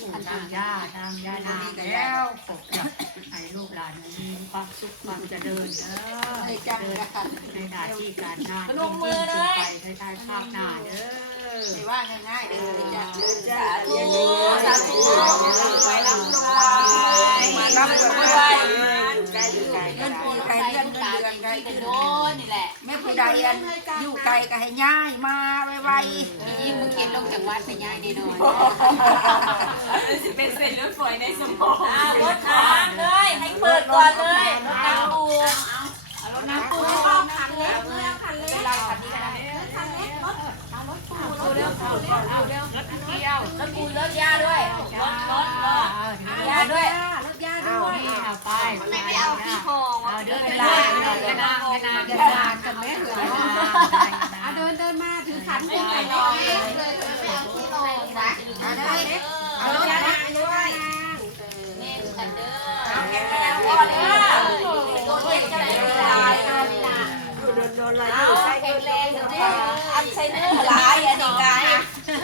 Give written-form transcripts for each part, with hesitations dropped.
ปู่ทางย่าทางย่านางแล้วปกปักให้ลูกหลานมีความสุขความเจริญเด้อในหน้าที่การงานยิ่งขึ้นไปในทางข้าวหน้าเด้อไม่ว่าง่ายๆเด้อจ้าสาธุไปรับมารับด้วยไกลเงินปูไกลเรื่องเดือนไกลโดนนี่แหละแม่ผู้ใดอยู่ไกลก็ให้ย้ายมาไวๆยิ่งมึงเข็นลงจากวัดไปย้ายแน่นอนเป็นเส้นเลือดฝอยในสมองรถน้ำเลยให้เปิดก่อนเลยรถน้ำปูเอารถน้ำปูให้พ่อคันเล็กเลยคันเล็กเราคันนี้กันคันเล็กรถปูเร็วรถเกี่ยวรถปูรถยาด้วยรถยาด้วยรถยาด้วยเอาไปไม่เอาที่คองเอาเดินไปเลยเดินกับแม่เหลือเอาเดินมาถือขันขึ้นไปเลยไม่เอาที่คองนะเอารถยาด้วยแม่ขันเด้อเอาแข็งแรงพอเด้อโดนเย็นจะได้ไม่ตายโดนอะไรเอาแข็งแรงเด้ออันใส่เนื้อหลายอันนี้กัน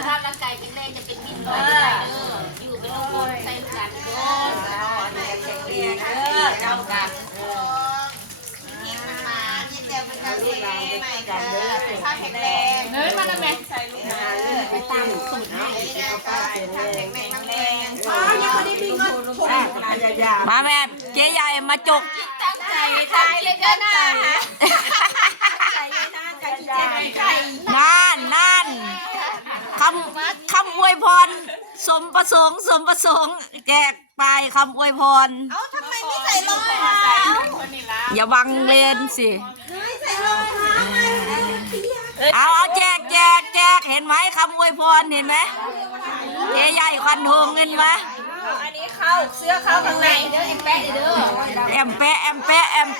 ถ้าร่างกายแข็งแรงจะเป็นมิตรต่อไปเด้ออยู่เป็นโรคใส่กันเด้อเอาอันนี้แข็งแรงเด้อเอากันยิ่งมันมายิ่งเดียวเป็นการดูแลใหม่ค่ะถ้าแข็งแรงเฮ้ยมาแล้วแม่ใส่ลูกไปตามสูตรให้ถ้าแข็งแรงยังไม่ได้มีเงินมาแม่เจ๊ใหญ่มาจกตั้งใจทายเลยก็น่านั่นคำอวยพรสมประสงค์แจกไปคำอวยพรเอาทำไมไม่ใส่รองเท้าอย่าบังเลนสิไม่ใส่รองเท้าเอาแจกเห็นไหมคำอวยพรเห็นไหมเจ๊ใหญ่ควันโทงเงินไหมอันนี้เข้าเสื้อเข้าข้างในเด้อแอมแปะเด้อแอมแปะ